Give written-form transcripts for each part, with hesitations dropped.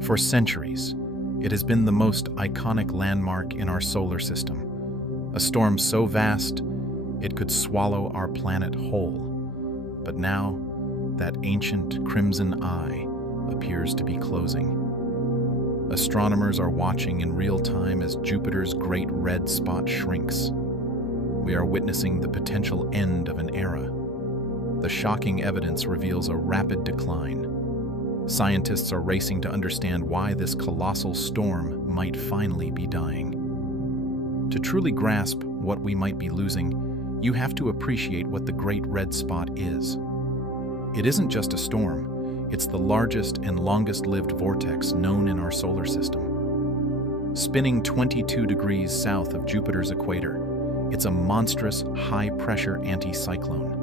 For centuries, it has been the most iconic landmark in our solar system, a storm so vast it could swallow our planet whole. But now, that ancient crimson eye appears to be closing. Astronomers are watching in real time as Jupiter's great red spot shrinks. We are witnessing the potential end of an era. The shocking evidence reveals a rapid decline. Scientists are racing to understand why this colossal storm might finally be dying. To truly grasp what we might be losing, you have to appreciate what the Great Red Spot is. It isn't just a storm, it's the largest and longest-lived vortex known in our solar system. Spinning 22 degrees south of Jupiter's equator, it's a monstrous, high-pressure anticyclone,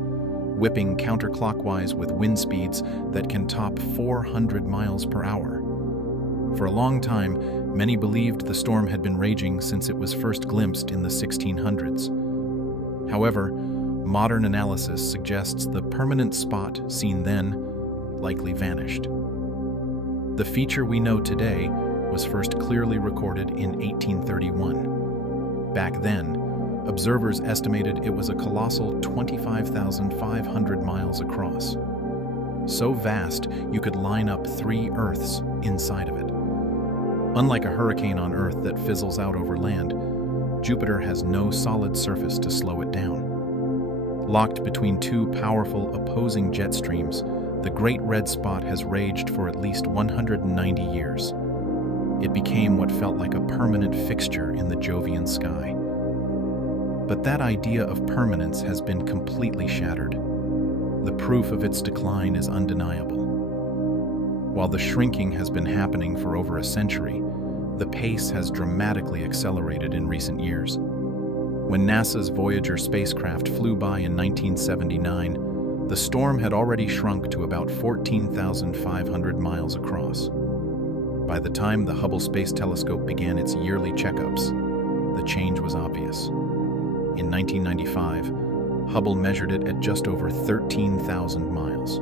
whipping counterclockwise with wind speeds that can top 400 miles per hour. For a long time, many believed the storm had been raging since it was first glimpsed in the 1600s. However, modern analysis suggests the permanent spot seen then likely vanished. The feature we know today was first clearly recorded in 1831. Back then, observers estimated it was a colossal 25,500 miles across. So vast, you could line up 3 Earths inside of it. Unlike a hurricane on Earth that fizzles out over land, Jupiter has no solid surface to slow it down. Locked between 2 powerful opposing jet streams, the Great Red Spot has raged for at least 190 years. It became what felt like a permanent fixture in the Jovian sky. But that idea of permanence has been completely shattered. The proof of its decline is undeniable. While the shrinking has been happening for over a century, the pace has dramatically accelerated in recent years. When NASA's Voyager spacecraft flew by in 1979, the storm had already shrunk to about 14,500 miles across. By the time the Hubble Space Telescope began its yearly checkups, the change was obvious. In 1995, Hubble measured it at just over 13,000 miles.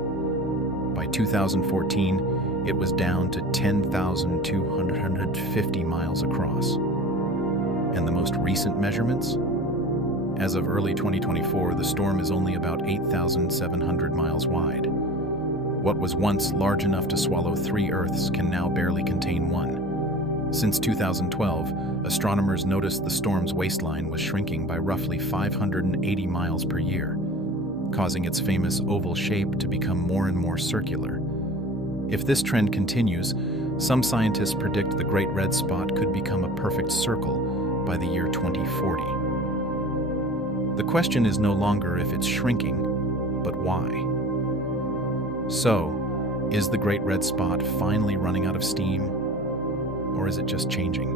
By 2014, it was down to 10,250 miles across. And the most recent measurements? As of early 2024, the storm is only about 8,700 miles wide. What was once large enough to swallow 3 Earths can now barely contain 1. Since 2012, astronomers noticed the storm's waistline was shrinking by roughly 580 miles per year, causing its famous oval shape to become more and more circular. If this trend continues, some scientists predict the Great Red Spot could become a perfect circle by the year 2040. The question is no longer if it's shrinking, but why. So, is the Great Red Spot finally running out of steam? Or is it just changing?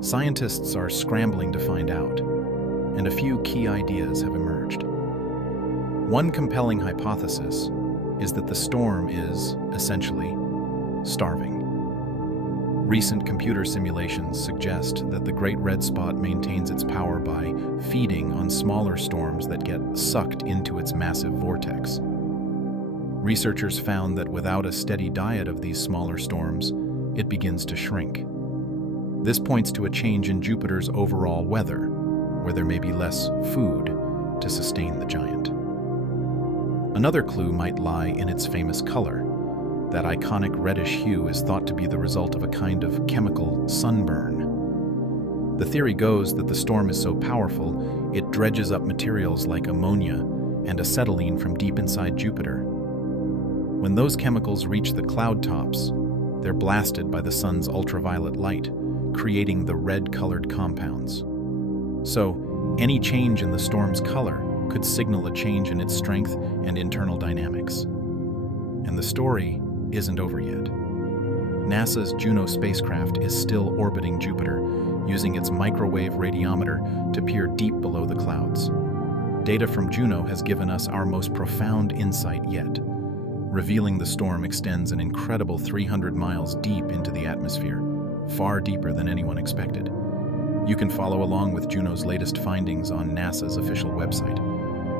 Scientists are scrambling to find out, and a few key ideas have emerged. One compelling hypothesis is that the storm is, essentially, starving. Recent computer simulations suggest that the Great Red Spot maintains its power by feeding on smaller storms that get sucked into its massive vortex. Researchers found that without a steady diet of these smaller storms, it begins to shrink. This points to a change in Jupiter's overall weather, where there may be less food to sustain the giant. Another clue might lie in its famous color. That iconic reddish hue is thought to be the result of a kind of chemical sunburn. The theory goes that the storm is so powerful, it dredges up materials like ammonia and acetylene from deep inside Jupiter. When those chemicals reach the cloud tops, they're blasted by the sun's ultraviolet light, creating the red-colored compounds. So, any change in the storm's color could signal a change in its strength and internal dynamics. And the story isn't over yet. NASA's Juno spacecraft is still orbiting Jupiter, using its microwave radiometer to peer deep below the clouds. Data from Juno has given us our most profound insight yet, revealing the storm extends an incredible 300 miles deep into the atmosphere, far deeper than anyone expected. You can follow along with Juno's latest findings on NASA's official website.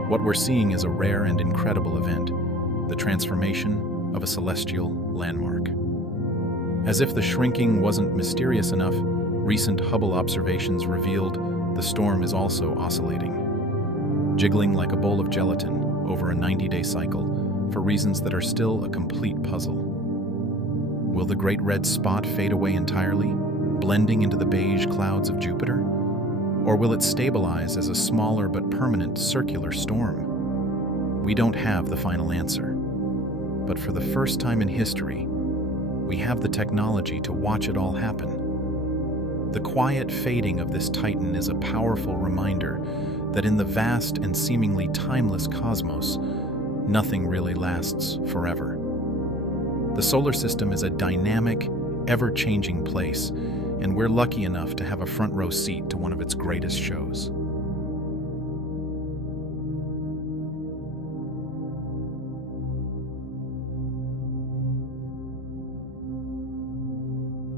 What we're seeing is a rare and incredible event, the transformation of a celestial landmark. As if the shrinking wasn't mysterious enough, recent Hubble observations revealed the storm is also oscillating, jiggling like a bowl of gelatin over a 90-day cycle for reasons that are still a complete puzzle. Will the great red spot fade away entirely, blending into the beige clouds of Jupiter? Or will it stabilize as a smaller but permanent circular storm? We don't have the final answer. But for the first time in history, we have the technology to watch it all happen. The quiet fading of this titan is a powerful reminder that in the vast and seemingly timeless cosmos, nothing really lasts forever. The solar system is a dynamic, ever-changing place, and we're lucky enough to have a front row seat to one of its greatest shows.